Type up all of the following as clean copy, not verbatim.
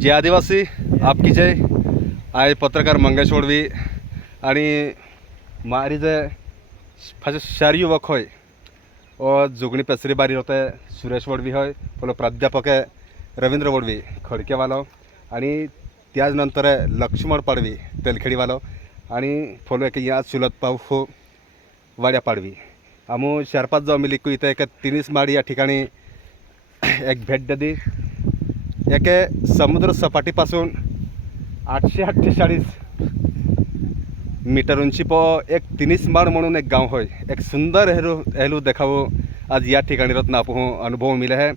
जे आदिवासी आपकी जय आय पत्रकार मंगेश वडवी आणि मारी जे फाजे शार युवक होय ओ जुगणी पेसरी बारी होते सुरेश वडवी होय पलो प्राध्यापक रवींद्र वडवी खडकेवालो आणि त्याच नंतर लक्ष्मण पाडवी तेलखेडीवालो आणि फोलो एक या चुलत पाव हो वाड्या पाडवी आमू 4-5 जाऊ मिली इथे एक 30 माडी या ठिकाणी एक भेट दिली. एक समुद्र सपाटीपासून 848 मीटर उंची पो एक 30 माड म्हणून एक गाव होय. एक सुंदर हेलू देखावो आज या ठिकाणी रत्न आपू अनुभव मिले है.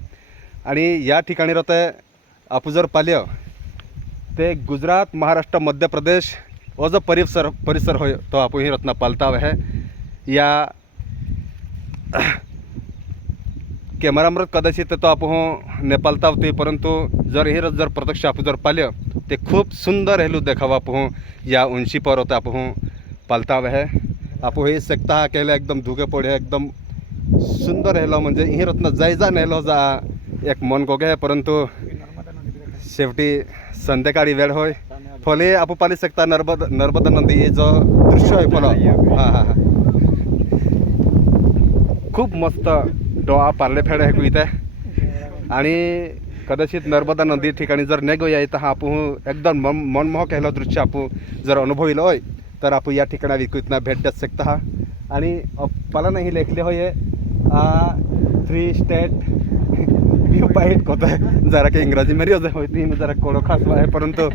आणि या ठिकाणी रते आपू जर पाल्य ते गुजरात महाराष्ट्र मध्य प्रदेश वो जो परिसर होय तो आपू ही रत्न पालता है. या कॅमेरामर कदाचित तो आपण नेपालता होते परंतु जर हे जर प्रत्यक्ष आपण जर पाल्य ते खूप सुंदर हेलू देखावा आपण या उंची पर होता आपण पालता है. आपण हे सकता केले एकदम धुके पडे एकदम सुंदर हेलो म्हणजे हे रत्न जायजा नेलो जा एक मन गोगे परंतु शेवटी संध्याकाळी वेळ होय फले आपण पाली सकता नर्मदा नदी जो दृश्य आहे फलो हां हां हां खूप मस्त डोळा पारले फेड आहे इथे. आणि कदाचित नर्मदा नदी ठिकाणी जर नेगो या तर हा आपण एकदम मनमोहक हेलो दृश्य आपण जर अनुभविलं होय तर आपण या ठिकाणी विकूतना भेट देत सकता हा. आणि पाला नाही लेखले होय 3 स्टेट व्यू पॉइंट कोत जरा की इंग्रजी मेरी होती मी जरा कोडो खास आहे परंतु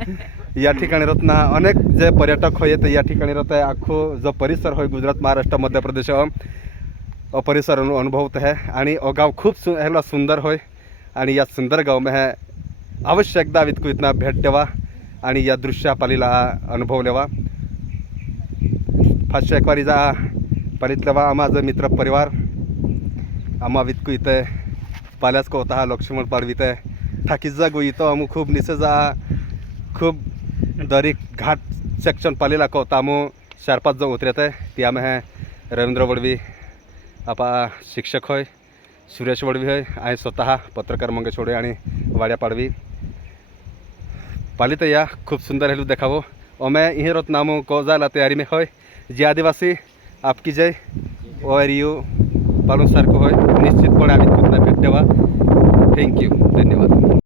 या ठिकाणी रत्ना अनेक जे पर्यटक होय तर या ठिकाणी रत्न आखो जो परिसर होय गुजरात महाराष्ट्र मध्य प्रदेश परिसर अनुभवत है. आणि गाँव खूब हेलो सुंदर होय आणि या सुंदर गाँव में है अवश्य एकदा वितकू इतना भेट देवा आणि या दृश्य पालीला अनुभव लेवा. फास्ट एक बारी जा पालीत लेवा माझं मित्र परिवार आम्हा वितकू इथे पाल्याच को होता लक्ष्मण पाडवीते ठाकीच जा गो इथं आमू खूप निसे जा खूप दरी घाट सेक्शन पालीला को होता आमू 4-5 जो उतरते ती आम है रवींद्र वडवी आपा शिक्षक होय सुरेश वडवी होय आणि स्वतः पत्रकार मंगेश वडवी आणि वाड्या पाडवी पाली तो या खूब सुंदर हेलू देखावो ओमे इहे रत नामो को जाला तैयारी में होय. जे आदिवासी आपकी जय और यू पालून सारखं होय निश्चितपणे आम्ही भेट देवा. थँक्यू धन्यवाद.